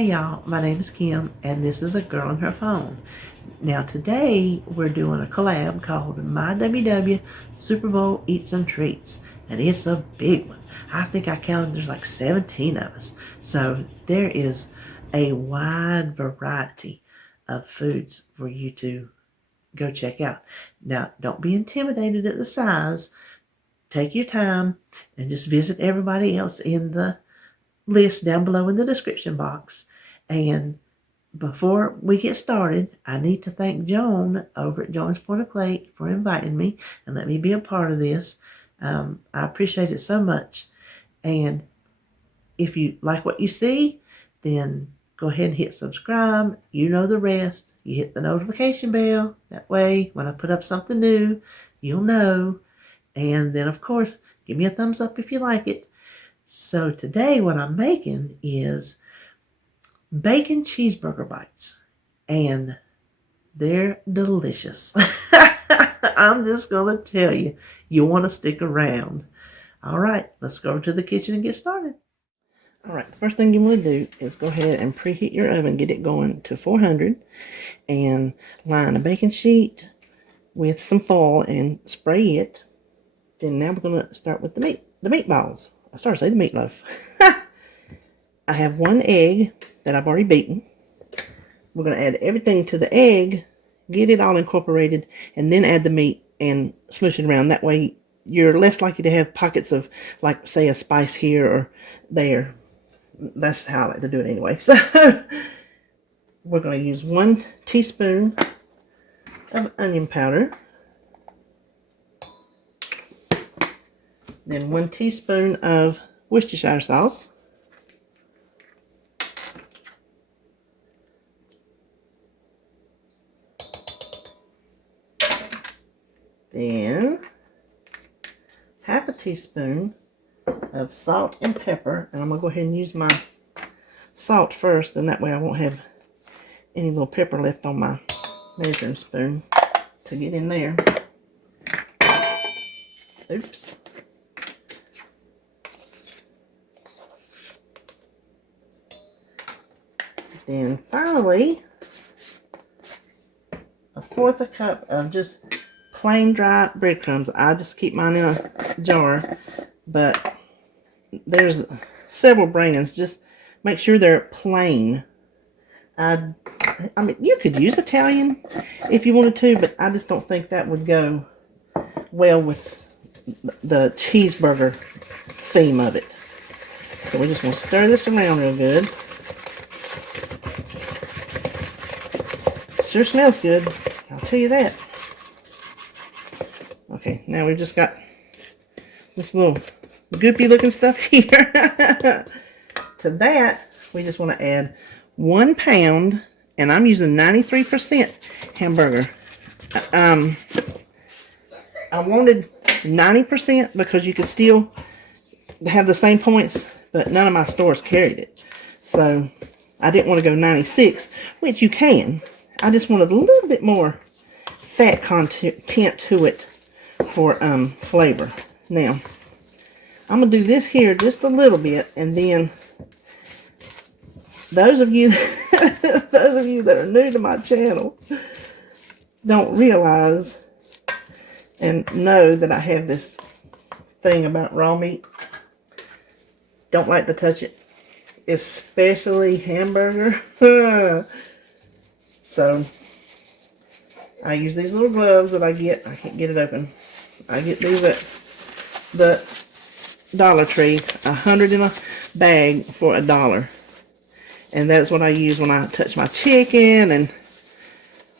Hey y'all, my name is Kim and this is A Girl and Her Phone. Now today we're doing a collab called myWW Super Bowl Eats and Treats, and it's a big one. I think I counted there's like 17 of us. So there is a wide variety of foods for you to go check out. Now don't be intimidated at the size. Take your time and just visit everybody else in the list down below in the description box. And before we get started, I need to thank Joan over at Joan's Point of Plate for inviting me and let me be a part of this. I appreciate it so much. And if you like what you see, then go ahead and hit subscribe. You know the rest. You hit the notification bell. That way, when I put up something new, you'll know. And then, of course, give me a thumbs up if you like it. So today what I'm making is bacon cheeseburger bites, and they're delicious. I'm just going to tell you, you want to stick around. All right, let's go to the kitchen and get started. All right, the first thing you want to do is go ahead and preheat your oven, get it going to 400, and line a baking sheet with some foil and spray it. Then now we're going to start with the meatballs. I started to say the meatloaf. I have one egg that I've already beaten. We're going to add everything to the egg, get it all incorporated, and then add the meat and smoosh it around. That way you're less likely to have pockets of, like, say, a spice here or there. That's how I like to do it anyway. So we're going to use 1 teaspoon of onion powder. Then 1 teaspoon of Worcestershire sauce. Then half a teaspoon of salt and pepper. And I'm going to go ahead and use my salt first, and that way I won't have any little pepper left on my measuring spoon to get in there. Oops. Then finally, 1/4 cup of just plain dry breadcrumbs. I just keep mine in a jar, but there's several brands. Just make sure they're plain. I mean, you could use Italian if you wanted to, but I just don't think that would go well with the cheeseburger theme of it. So we just want to stir this around real good. Sure smells good, I'll tell you that. Okay, now we've just got this little goopy looking stuff here. To that, we just want to add 1 pound, and I'm using 93% hamburger. I wanted 90% because you could still have the same points, but none of my stores carried it. So I didn't want to go 96, which you can. I just wanted a little bit more fat content to it for flavor. Now, I'm going to do this here just a little bit, and then those of you that are new to my channel don't realize and know that I have this thing about raw meat. Don't like to touch it, especially hamburger. So I use these little gloves that I get. I can't get it open. I get these at the Dollar Tree, 100 in a bag for $1. And that's what I use when I touch my chicken, and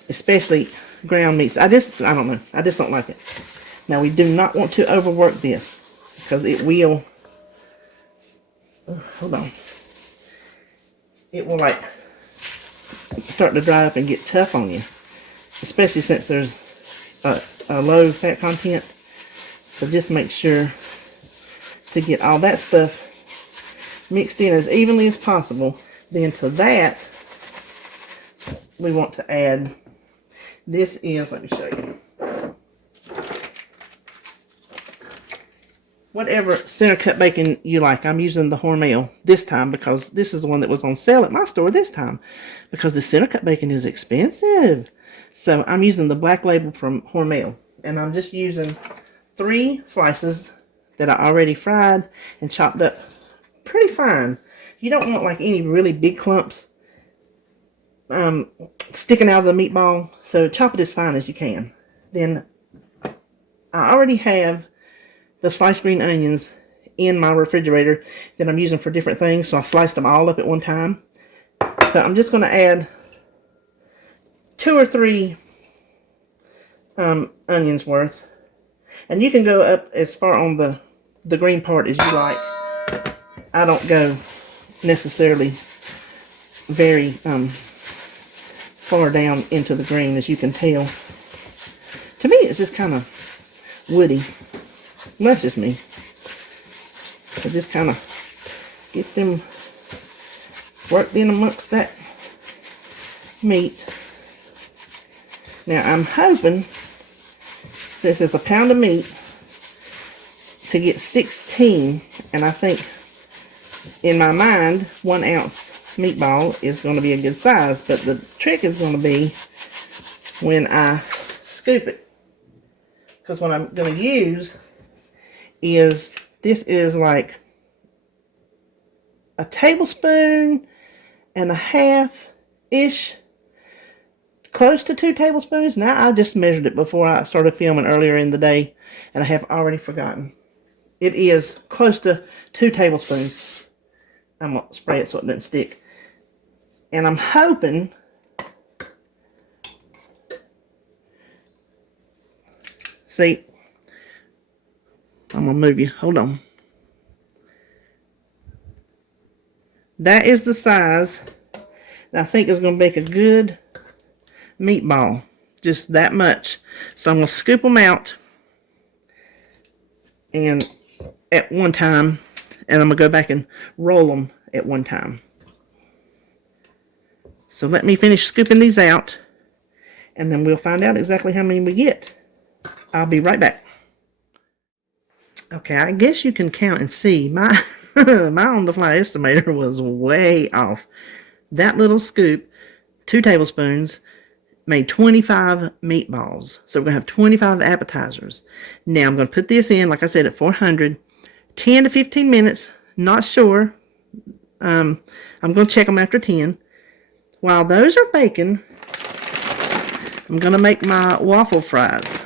especially ground meats. I don't know. I just don't like it. Now, we do not want to overwork this because it will, hold on. It will, like, start to dry up and get tough on you, especially since there's a low fat content. So just make sure to get all that stuff mixed in as evenly as possible. Then to that, we want to add, this is, let me show you. whatever center cut bacon you like. I'm using the Hormel this time because this is the one that was on sale at my store this time, because the center cut bacon is expensive. So I'm using the black label from Hormel, and I'm just using 3 slices that I already fried and chopped up pretty fine. You don't want like any really big clumps sticking out of the meatball, so chop it as fine as you can. Then I already have the sliced green onions in my refrigerator that I'm using for different things, so I sliced them all up at one time. So I'm just going to add 2 or 3 onions worth, and you can go up as far on the green part as you like. I don't go necessarily very far down into the green, as you can tell. To me, it's just kind of woody. Well, that's just me. So just kind of get them worked in amongst that meat. Now I'm hoping, since it's a pound of meat, to get 16, and I think in my mind 1 ounce meatball is going to be a good size, but the trick is going to be when I scoop it, because what I'm going to use is, this is like a tablespoon and a half ish, close to 2 tablespoons. Now I just measured it before I started filming earlier in the day, and I have already forgotten. It is close to 2 tablespoons. I'm going to spray it so it doesn't stick. And I'm hoping see, I'm going to move you. Hold on. That is the size that I think is going to make a good meatball. Just that much. So I'm going to scoop them out and at one time, and I'm going to go back and roll them at one time. So let me finish scooping these out, and then we'll find out exactly how many we get. I'll be right back. Okay, I guess you can count and see. My my on-the-fly estimator was way off. That little scoop, 2 tablespoons, made 25 meatballs. So we're going to have 25 appetizers. Now I'm going to put this in, like I said, at 400, 10 to 15 minutes. Not sure. I'm going to check them after 10. While those are baking, I'm going to make my waffle fries.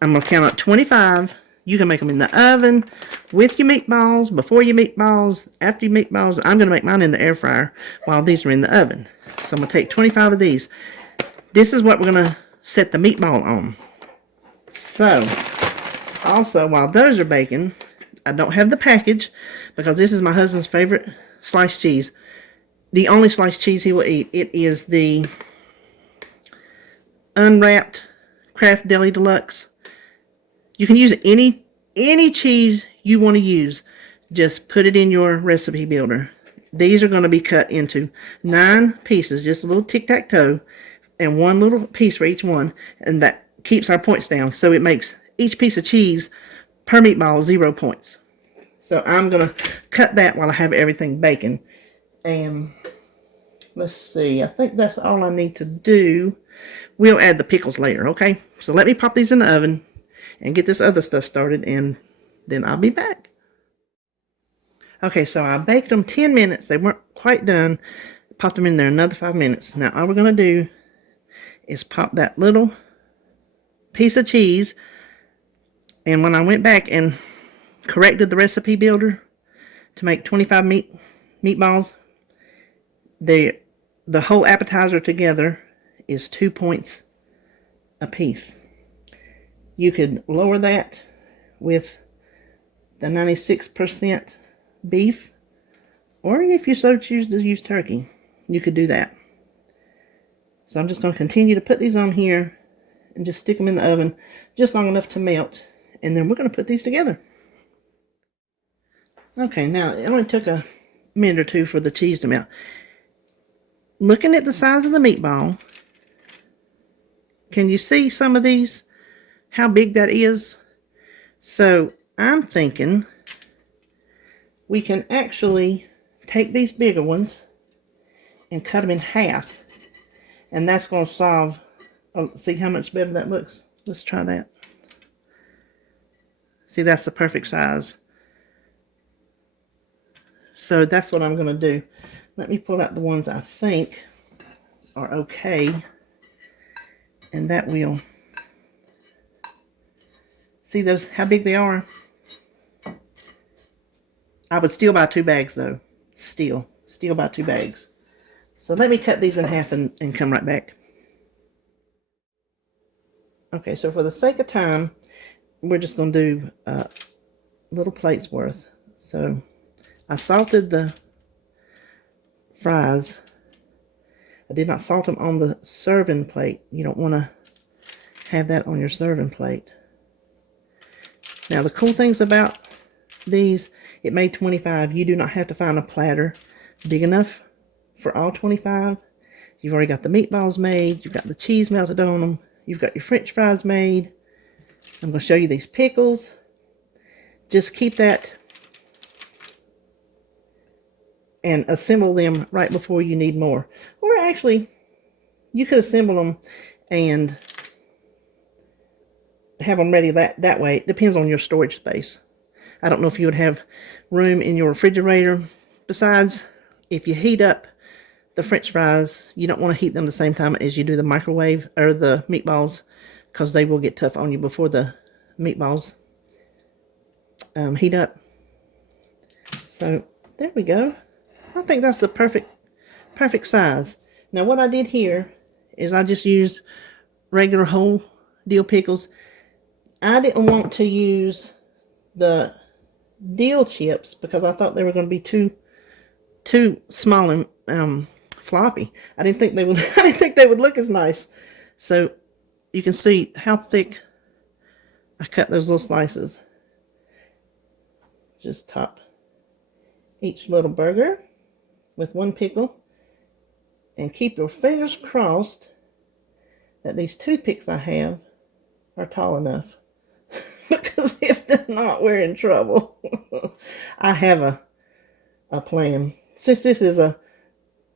I'm going to count up 25. You can make them in the oven, with your meatballs, before your meatballs, after your meatballs. I'm going to make mine in the air fryer while these are in the oven. So I'm going to take 25 of these. This is what we're going to set the meatball on. So, also, while those are baking, I don't have the package because this is my husband's favorite sliced cheese. The only sliced cheese he will eat. It is the unwrapped Kraft Deli Deluxe. You can use any cheese you want to use. Just put it in your recipe builder. These are going to be cut into 9 pieces, just a little tic-tac-toe, and 1 little piece for each one, and that keeps our points down. So it makes each piece of cheese per meatball 0 points. So I'm going to cut that while I have everything baking. And let's see, I think that's all I need to do. We'll add the pickles later, okay? So let me pop these in the oven and get this other stuff started, and then I'll be back. Okay, so I baked them 10 minutes. They weren't quite done. Popped them in there another 5 minutes. Now all we're going to do is pop that little piece of cheese. And when I went back and corrected the recipe builder to make 25 meatballs, the whole appetizer together is 2 points a piece. You could lower that with the 96% beef, or if you so choose to use turkey, you could do that. So I'm just going to continue to put these on here and just stick them in the oven just long enough to melt, and then we're going to put these together. Okay, now it only took a minute or 2 for the cheese to melt. Looking at the size of the meatball, can you see some of these? How big that is? So I'm thinking we can actually take these bigger ones and cut them in half. And that's going to solve, oh, see how much better that looks? Let's try that. See, that's the perfect size. So that's what I'm going to do. Let me pull out the ones I think are okay. And that will, see those, how big they are? I would still buy 2 bags though. Still buy 2 bags. So let me cut these in half and come right back. Okay, so for the sake of time, we're just going to do little plates worth. So I salted the fries. I did not salt them on the serving plate. You don't want to have that on your serving plate. Now the cool things about these, it made 25. You do not have to find a platter big enough for all 25. You've already got the meatballs made. You've got the cheese melted on them. You've got your french fries made. I'm going to show you these pickles. Just keep that and assemble them right before you need more. Or actually, you could assemble them and have them ready that way. It depends on your storage space. I don't know if you would have room in your refrigerator. Besides, if you heat up the french fries, you don't want to heat them the same time as you do the microwave or the meatballs, because they will get tough on you before the meatballs heat up. So there we go. I think that's the perfect size. Now what I did here is I just used regular whole dill pickles. I didn't want to use the dill chips because I thought they were going to be too small and floppy. I didn't think they would. I didn't think they would look as nice. So you can see how thick I cut those little slices. Just top each little burger with 1 pickle, and keep your fingers crossed that these toothpicks I have are tall enough. Because if they're not, we're in trouble. I have a plan. Since this is a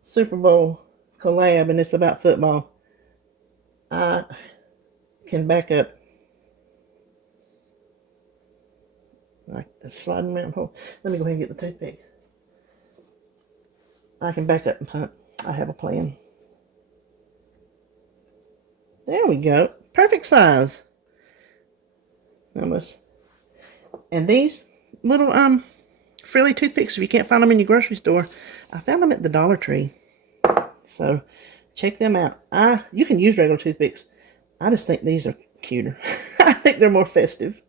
Super Bowl collab and it's about football, I can back up like a sliding mountain hole. Let me go ahead and get the toothpick. I can back up and punt. I have a plan. There we go. Perfect size. Now let's, and these little frilly toothpicks, if you can't find them in your grocery store, I found them at the Dollar Tree. So check them out. You can use regular toothpicks. I just think these are cuter. I think they're more festive.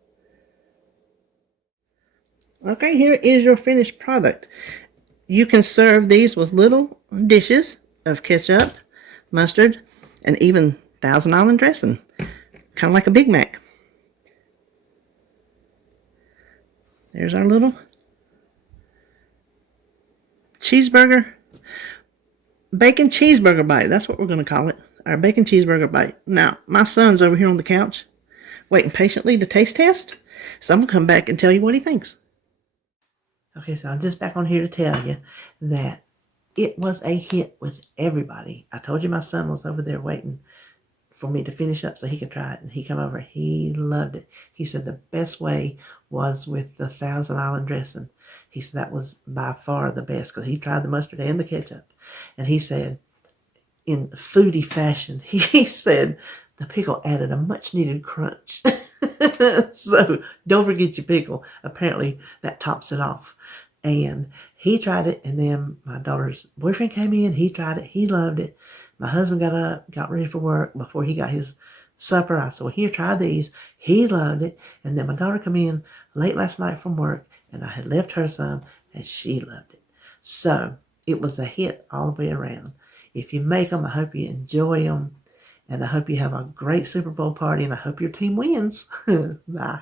Okay, here is your finished product. You can serve these with little dishes of ketchup, mustard, and even Thousand Island dressing. Kind of like a Big Mac. There's our little cheeseburger, bacon cheeseburger bite. That's what we're going to call it. Our bacon cheeseburger bite. Now, my son's over here on the couch waiting patiently to taste test. So I'm going to come back and tell you what he thinks. Okay, so I'm just back on here to tell you that it was a hit with everybody. I told you my son was over there waiting for me to finish up so he could try it. And he come over. He loved it. He said the best way was with the Thousand Island dressing. He said that was by far the best because he tried the mustard and the ketchup. And he said, in foodie fashion, he said the pickle added a much needed crunch. So don't forget your pickle. Apparently that tops it off. And he tried it, and then my daughter's boyfriend came in. He tried it. He loved it. My husband got up, got ready for work before he got his supper. I said, well, here, try these. He loved it. And then my daughter came in late last night from work, and I had left her some, and she loved it. So it was a hit all the way around. If you make them, I hope you enjoy them. And I hope you have a great Super Bowl party, and I hope your team wins. Bye.